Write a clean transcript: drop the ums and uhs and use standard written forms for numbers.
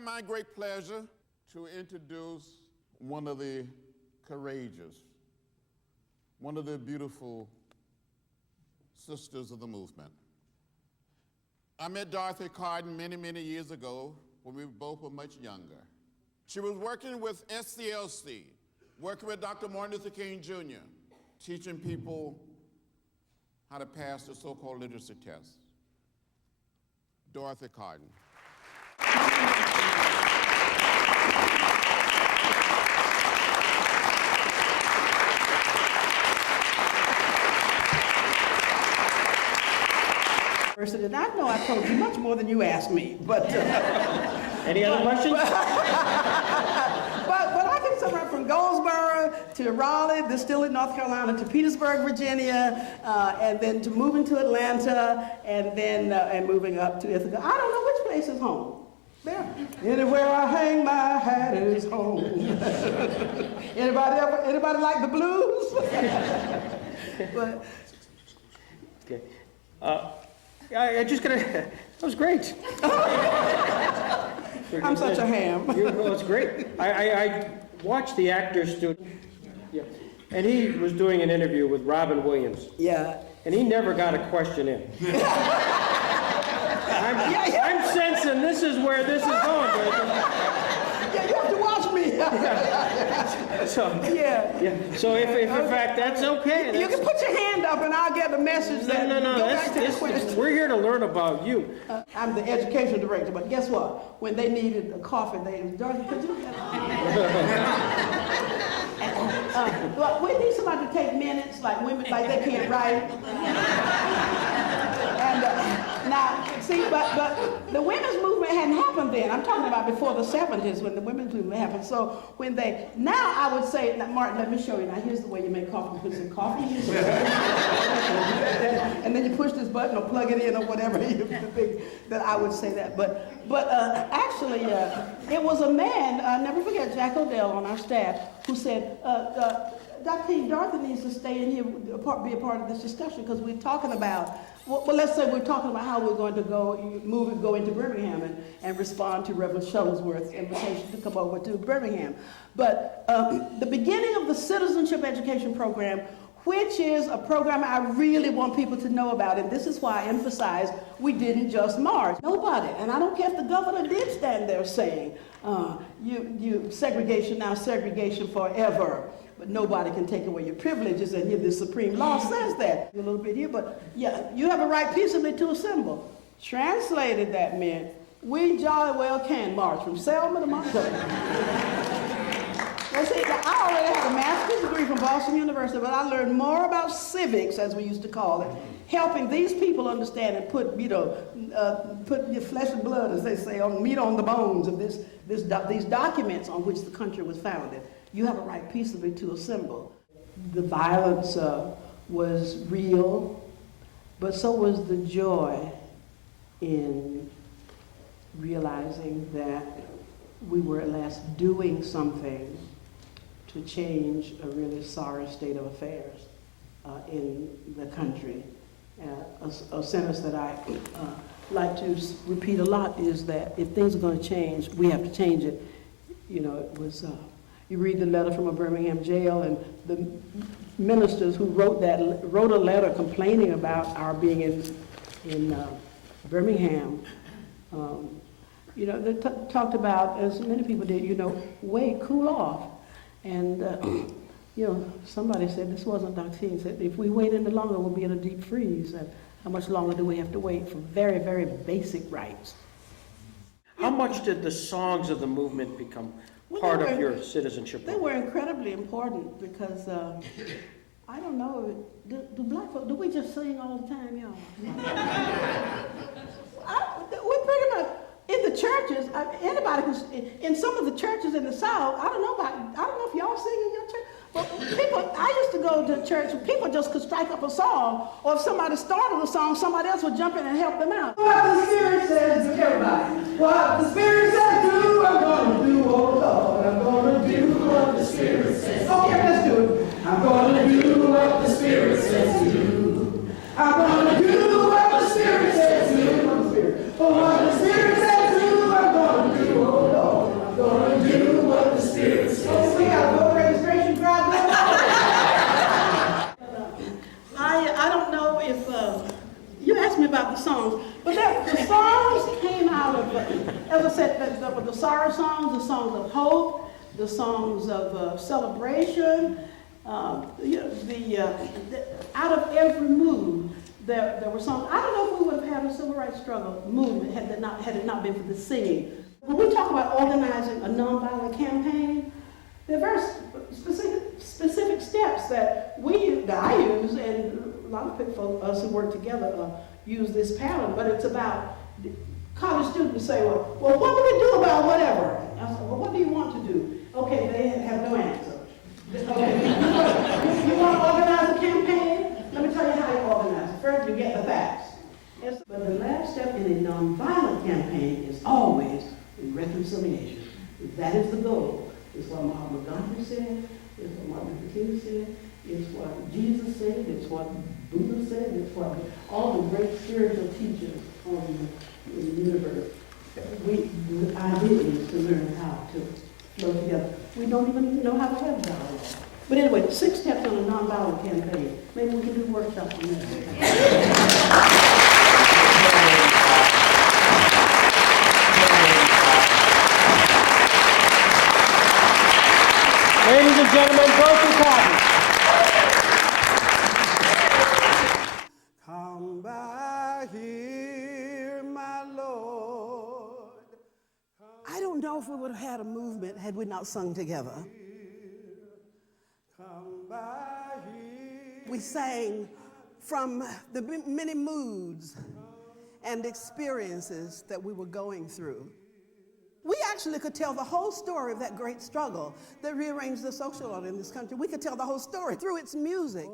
now my great pleasure to introduce one of the courageous, one of the beautiful sisters of the movement. I met Dorothy Cotton many, many years ago when we both were much younger. She was working with SCLC, working with Dr. Martin Luther King Jr., teaching people how to pass the so-called literacy test. Dorothy Cotton. And I know I told you much more than you asked me, but... Any other questions? But I can sum up from Goldsboro to Raleigh, then still in North Carolina, to Petersburg, Virginia, and then to moving to Atlanta, and then and moving up to Ithaca. I don't know which place is home. There. Anywhere I hang my hat is home. Anybody like the blues? But, Okay. I just gotta, that was great. I'm such a ham. Well, it's great. I watched the actor student, yeah, and he was doing an interview with Robin Williams. Yeah. And he never got a question in. I'm sensing this is where this is going, baby. Yeah, you have to watch me. So, yeah. So if in fact that's okay. You can put your hand up and I'll get the message. We're here to learn about you. I'm the education director, but guess what? When they needed a coffee, Dorothy, could you get well, we need somebody to take minutes, like women, like they can't write. And now, see, but the women's movement hadn't happened then. I'm talking about before the 70s when the women's movement happened. So when now I would say, Martin, let me show you. Now here's the way you make coffee. You put some coffee in and then you push this button or plug it in or whatever. That I would say that. But actually, it was a man, I'll never forget, Jack Odell on our staff, who said, Dr. King, Dorothy needs to stay in here, be a part of this discussion, because we're talking about, well, let's say we're talking about how we're going to go into Birmingham and respond to Reverend Shuttlesworth's invitation to come over to Birmingham. But the beginning of the Citizenship Education Program, which is a program I really want people to know about, and this is why I emphasize we didn't just march. Nobody, and I don't care if the governor did stand there saying, you segregation now, segregation forever. But nobody can take away your privileges, and here the Supreme Law says that. A little bit here, but yeah, you have a right peaceably to assemble. Translated, that meant, we jolly well can march from Selma to Montgomery. Now, see, I already had a master's degree from Boston University, but I learned more about civics, as we used to call it, helping these people understand and put your flesh and blood, as they say, meat on the bones of these documents on which the country was founded. You have a right peaceably to assemble. The violence was real, but so was the joy in realizing that we were at last doing something to change a really sorry state of affairs in the country. A sentence that I like to repeat a lot is that if things are going to change, we have to change it. You know, it was, you read the letter from a Birmingham jail, and the ministers who wrote a letter complaining about our being in Birmingham. You know, they talked about, as many people did, you know, wait, cool off. And, you know, somebody said, this wasn't Dr. King, said, if we wait any longer, we'll be in a deep freeze. And how much longer do we have to wait for very, very basic rights? How much did the songs of the movement become part of your citizenship? They were incredibly important because, I don't know, do black folk, do we just sing all the time, y'all? We pretty much, in the churches, anybody who's, in some of the churches in the South, I don't know if y'all sing in your church, but people, I used to go to church, people just could strike up a song, or if somebody started a song, somebody else would jump in and help them out. What the Spirit says to everybody, what the Spirit says do, I'm gonna do, oh Lord, I'm gonna do what the Spirit says. Okay, let's do it. I'm gonna do what the Spirit says to do. I'm gonna do what the Spirit says to do. Oh, what the Spirit says to do, I'm gonna do, oh Lord. our songs, the songs of hope, the songs of celebration, out of every mood, there were songs. I don't know if we would have had a civil rights struggle movement had it not been for the singing. When we talk about organizing a nonviolent campaign, there are very specific steps that I use, and a lot of us who work together use this pattern, but it's about college students say, well, what do we do about whatever? I said, well, what do you want to do? Okay, they have no answer. Okay, you want to organize a campaign? Let me tell you how you organize it. First, you get the facts. But the last step in a nonviolent campaign is always reconciliation. That is the goal. It's what Mahatma Gandhi said. It's what Martin Luther King said. It's what Jesus said. It's what Buddha said. It's what all the great spiritual teachers in the universe. The idea is to learn how to flow together. We don't even know how to have dialogue. But anyway, 6 steps on a nonviolent campaign. Maybe we can do a workshop on that. Ladies and gentlemen, Dorothy Cotton. Come by here, my Lord. I don't know if we would have had a movement had we not sung together. Come by here. We sang from the many moods and experiences that we were going through. We actually could tell the whole story of that great struggle that rearranged the social order in this country. We could tell the whole story through its music.